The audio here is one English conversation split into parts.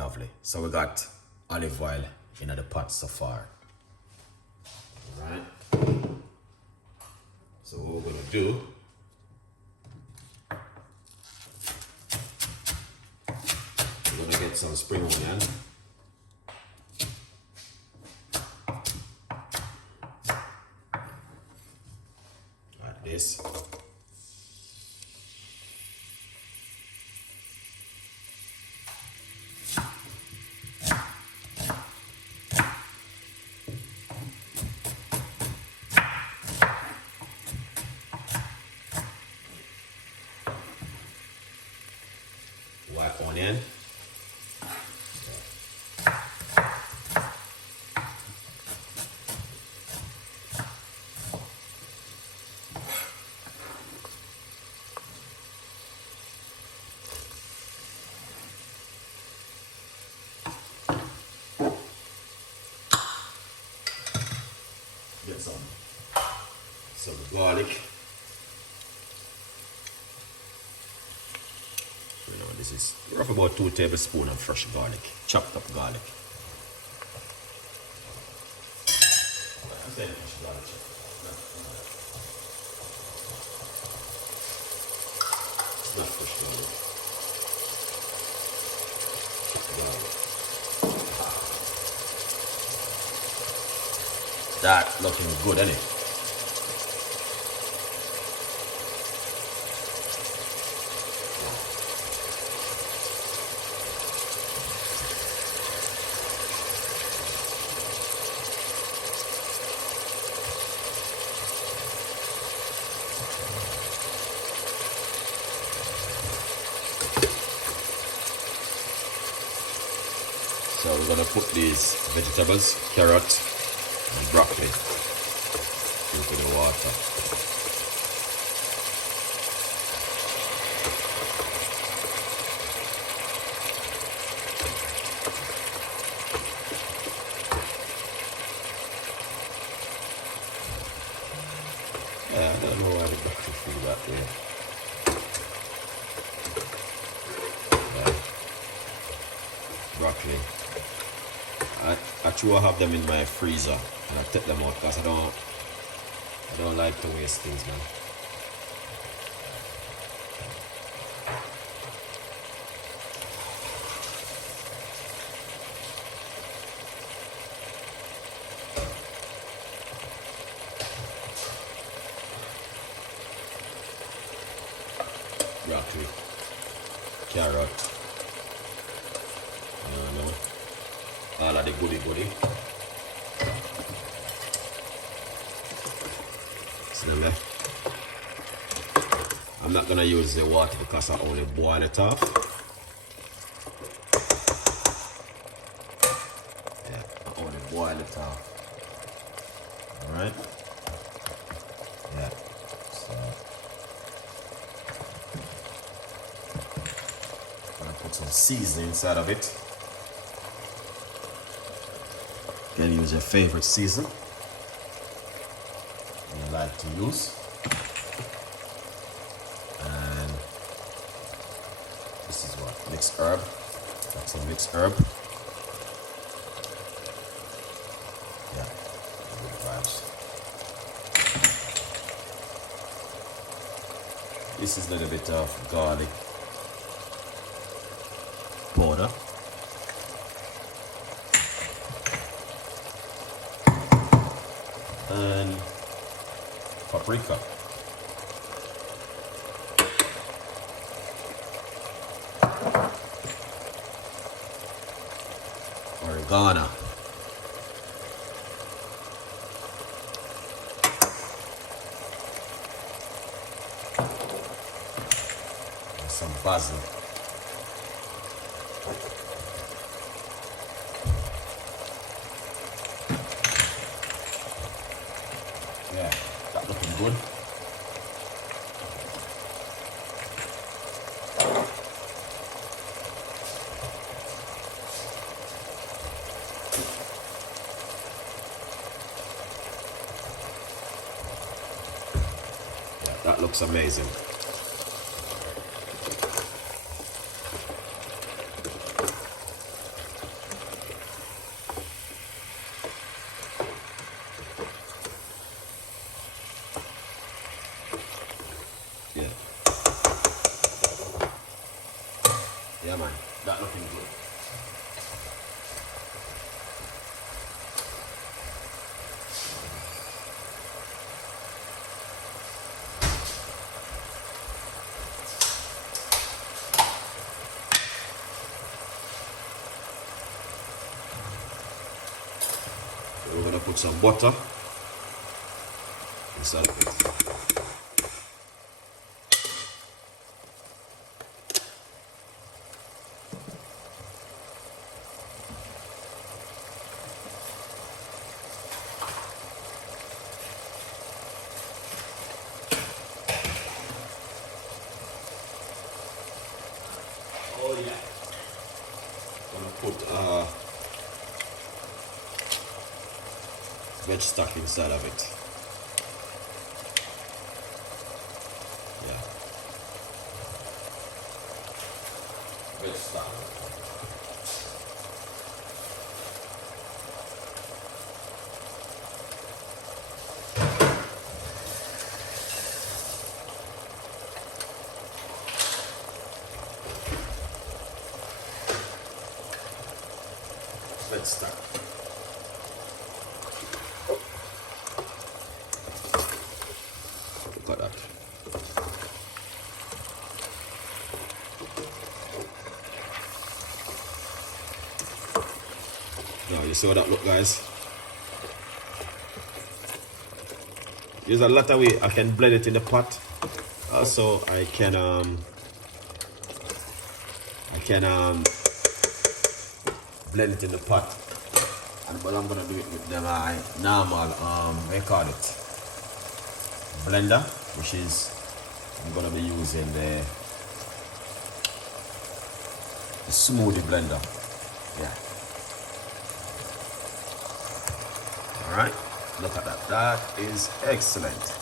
Lovely. So we got olive oil in the pot so far. Alright. So what we're gonna do, we're gonna get some spring onion. Like this. White onion. Get some garlic. This is roughly about 2 tablespoons of fresh garlic, chopped up garlic. I'm saying fresh garlic. It's not fresh garlic. That looking good, isn't it? So we're gonna put these vegetables, carrot and broccoli into the water. Yeah, I don't know why the broccoli feel that way. Broccoli. I have them in my freezer and I take them out because I don't like to waste things, man. Broccoli, carrot. All of the goody. See them there? I'm not gonna use the water because I only boil it off. Yeah, I only boil it off. Alright? Yeah. So I'm gonna put some seasoning inside of it. You can use your favorite season you like to use. And this is what? Mixed herb. That's some mixed herb. Yeah, good vibes. This is a little bit of garlic powder. And paprika. Oregano. And some basil. Yeah, that looking good. Yeah, that looks amazing. that looking good. So we're gonna put some butter inside of it. Oh yeah. Gonna put veg stock inside of it. Yeah. Veg stock. Veg stock. Look at that. Now you see how that look, guys? There's a lot of way I can blend it in the pot. Also I can blend it in the pot. But I'm gonna do it with the normal what you call it, blender, which is I'm gonna be using the smoothie blender. Yeah. Alright, look at that. That is excellent.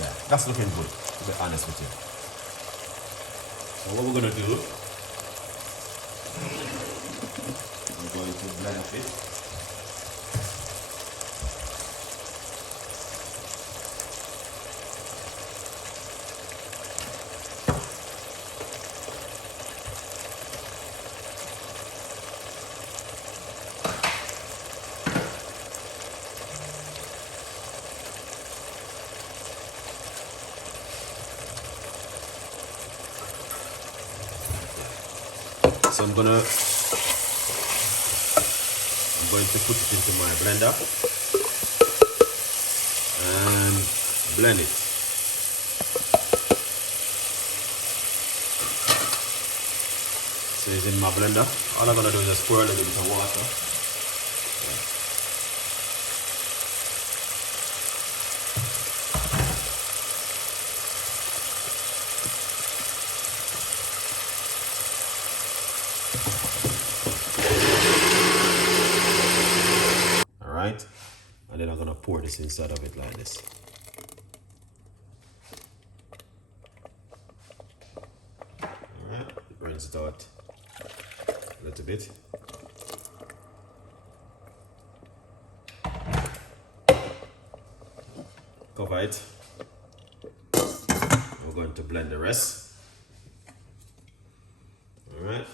Yeah, that's looking good, to be honest with you. So what we're gonna do, we're going to blend it. So I'm going to put it into my blender and blend it. So it's in my blender. All I'm going to do is just pour a little bit of water. Alright, and then I'm going to pour this inside of it like this. Alright, rinse it out a little bit. Cover it. We're going to blend the rest. Alright.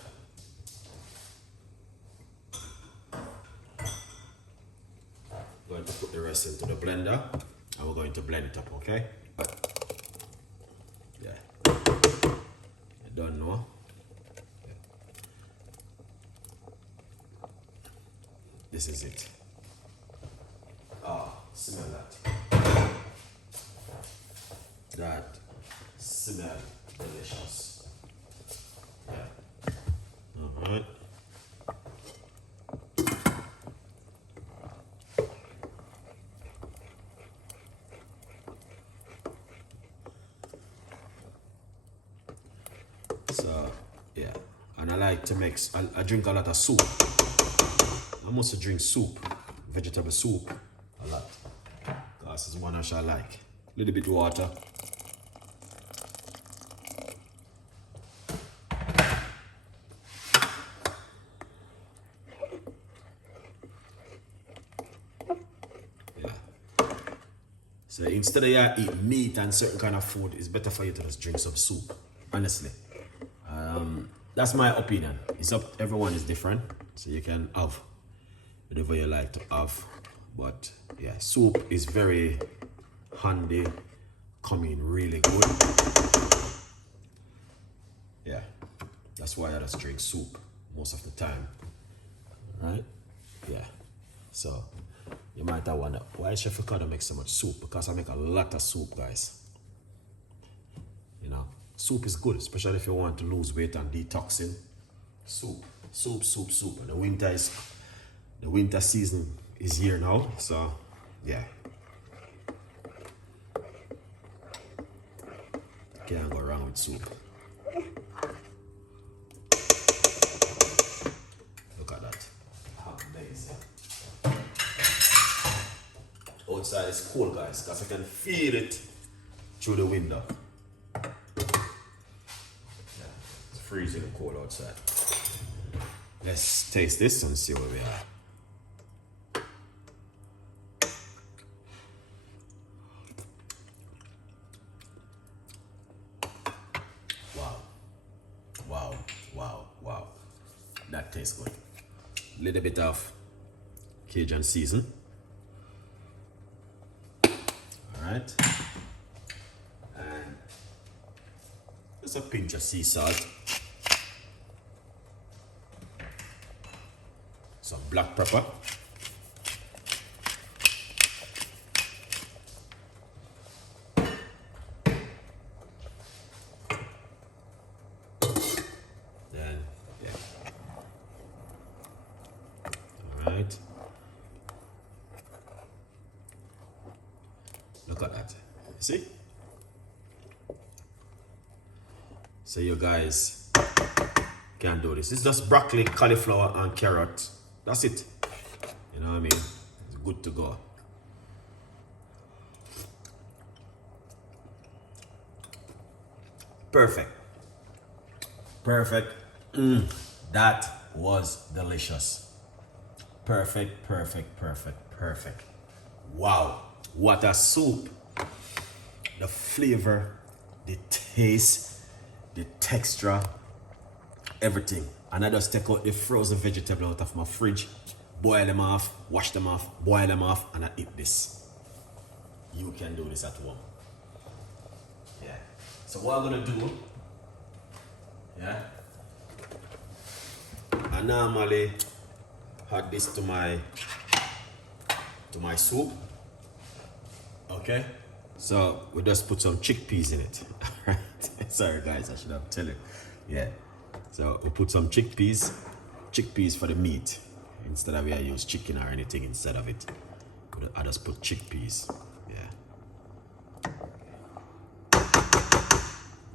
Going to put the rest into the blender and we're going to blend it up, okay? Yeah. I don't know. Yeah. This is it. Ah, smell that. That smells delicious. Yeah. Alright. So yeah, and I like to mix. I drink a lot of soup. I must drink soup, vegetable soup, a lot. Because it's one I shall like. A little bit water. So instead of you eat meat and certain kind of food, it's better for you to just drink some soup. Honestly. That's my opinion. It's up, everyone is different. So you can have whatever you like to have. But yeah, soup is very handy, come in really good. Yeah, that's why I just drink soup most of the time. Right? Yeah. So you might have wondered, why Chef Ricardo make so much soup? Because I make a lot of soup, guys. You know, soup is good, especially if you want to lose weight and detoxing. Soup. And the winter season is here now, so yeah. Can't go wrong with soup. Look at that. Amazing. Outside is cold, guys, because I can feel it through the window. Yeah, it's freezing cold outside. Let's taste this and see where we are. Wow. That tastes good. Little bit of Cajun season. Alright. And just a pinch of sea salt. Some black pepper. Then, yeah. Alright. Look at that. See? So you guys can do this. It's just broccoli, cauliflower, and carrot. That's it. You know what I mean? It's good to go. Perfect. That was delicious. Perfect. Wow. What a soup. The flavor, the taste, the texture, everything. And I just take out the frozen vegetable out of my fridge, boil them off, wash them off, boil them off, and I eat this. You can do this at home. Yeah. So what I'm gonna do, yeah, I normally add this to my soup. Okay. So we just put some chickpeas in it. Alright. Sorry guys, I should have told you. Yeah. So we put some chickpeas for the meat. Instead of we use chicken or anything instead of it. I just put chickpeas. Yeah.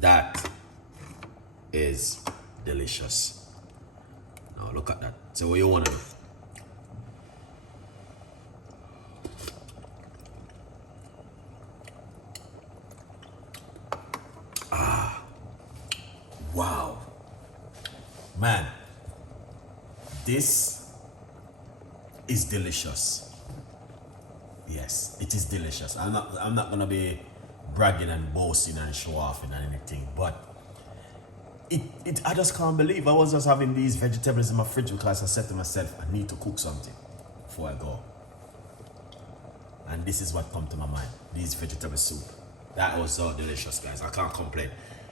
That is delicious. Now look at that. So what you want to do? Wow. Man, this is delicious. Yes, it is delicious. I'm not gonna be bragging and boasting and show off and anything, but I just can't believe I was just having these vegetables in my fridge because I said to myself, I need to cook something before I go. And this is what come to my mind, these vegetable soup. That was so delicious, guys. I can't complain.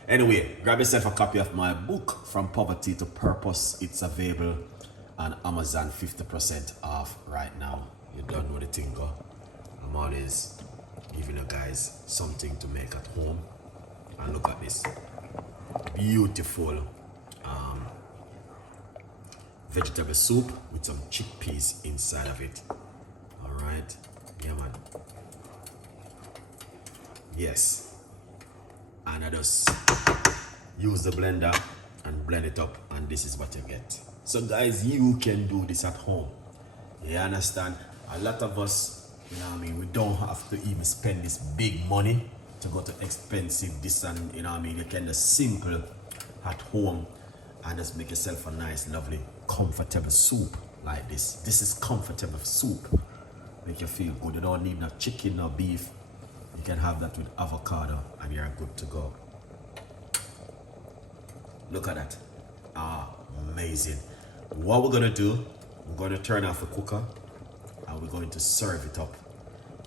Anyway, grab yourself a copy of my book, From Poverty to Purpose. It's available on Amazon, 50% off right now. You don't know the thing, go. I'm always giving you guys something to make at home. And look at this. Beautiful vegetable soup with some chickpeas inside of it. Alright. Yeah, man. Yes. And I just use the blender and blend it up, and this is what you get. So guys, you can do this at home. You understand? A lot of us, you know what I mean, we don't have to even spend this big money to go to expensive this and, you know what I mean, you can just simple at home and just make yourself a nice, lovely, comfortable soup like this. This is comfortable soup. Make you feel good. You don't need no chicken, no beef. You can have that with avocado and you're good to go. Look at that. Amazing. What we're gonna do, we're gonna turn off the cooker and we're going to serve it up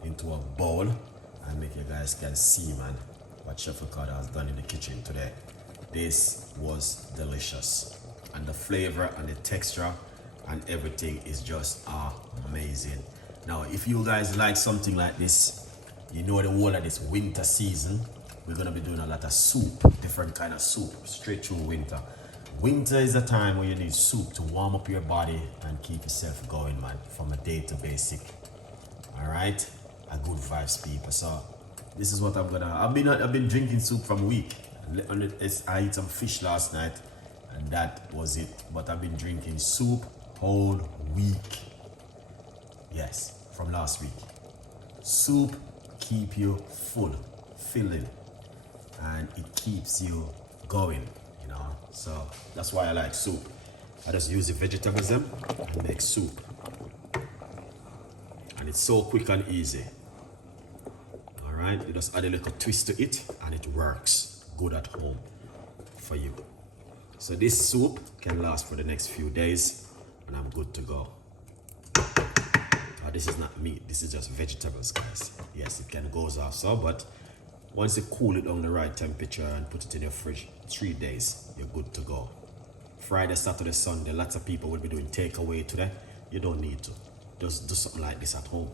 into a bowl and make you guys can see, man, what Chef Ricardo has done in the kitchen today. This was delicious, and the flavor and the texture and everything is just amazing. Now, if you guys like something like this, you know the whole of this winter season, we're gonna be doing a lot of soup, different kind of soup, straight through winter. Winter is a time where you need soup to warm up your body and keep yourself going, man, from a day to basic. All right, a good vibes, people. So this is what I'm gonna. I've been drinking soup from a week. I ate some fish last night, and that was it. But I've been drinking soup whole week. Yes, from last week. Soup keep you full, filling, and it keeps you going. You know, so that's why I like soup. I just use the vegetables them and make soup, and it's so quick and easy. All right, you just add a little twist to it, and it works good at home for you. So this soup can last for the next few days, and I'm good to go. This is not meat, this is just vegetables, guys. Yes, it can go off so, but once you cool it on the right temperature and put it in your fridge, 3 days, you're good to go. Friday, Saturday, Sunday, lots of people will be doing takeaway today. You don't need to. Just do something like this at home.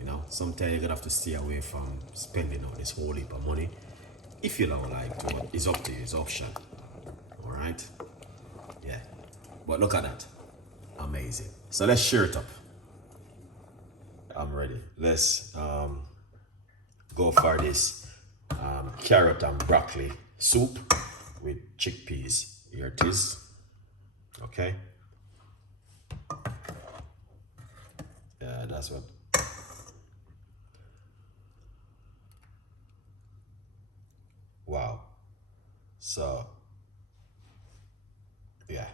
You know, sometimes you're gonna have to stay away from spending all this whole heap of money. If you don't like to, but it's up to you, it's option. All right? Yeah, but look at that, amazing. So let's share it up. I'm ready. Let's go for this carrot and broccoli soup with chickpeas. Here it is. Okay. Yeah, that's what. Wow. So, yeah.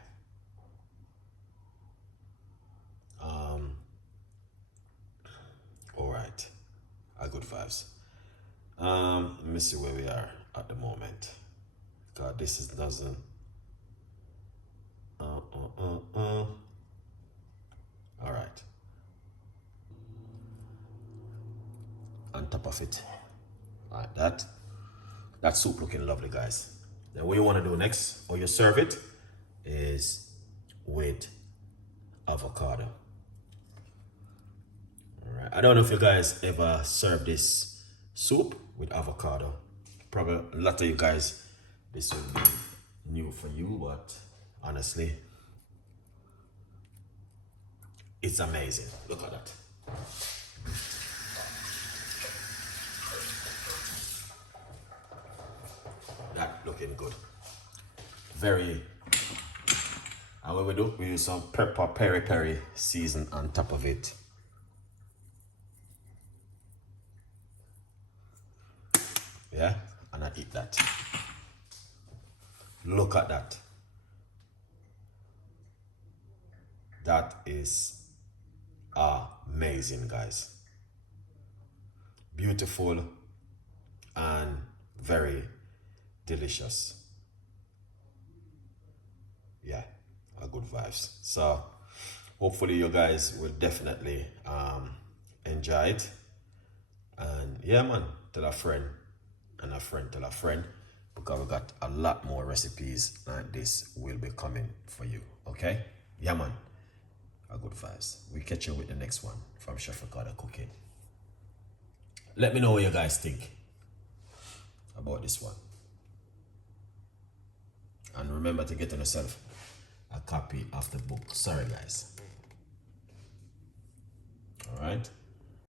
All right. A good vibes. Let me see where we are at the moment. God, this is doesn't. All right. On top of it, like that. That soup looking lovely, guys. Then what you want to do next, or you serve it, is with avocado. All right. I don't know if you guys ever served this soup with avocado. Probably a lot of you guys, this will be new for you, but honestly, it's amazing. Look at that. That looking good. Very. And what we do, we use some pepper peri season on top of it. Yeah, and I eat that. Look at that. That is amazing, guys. Beautiful and very delicious. Yeah, a good vibes. So hopefully you guys will definitely enjoy it. And yeah, man, tell a friend and a friend tell a friend, because we got a lot more recipes like this will be coming for you. Okay? Yeah, man, a good vibes. We catch you with the next one from Chef Ricardo Cooking. Let me know what you guys think about this one. And remember to get on yourself a copy of the book. Sorry, guys. All right.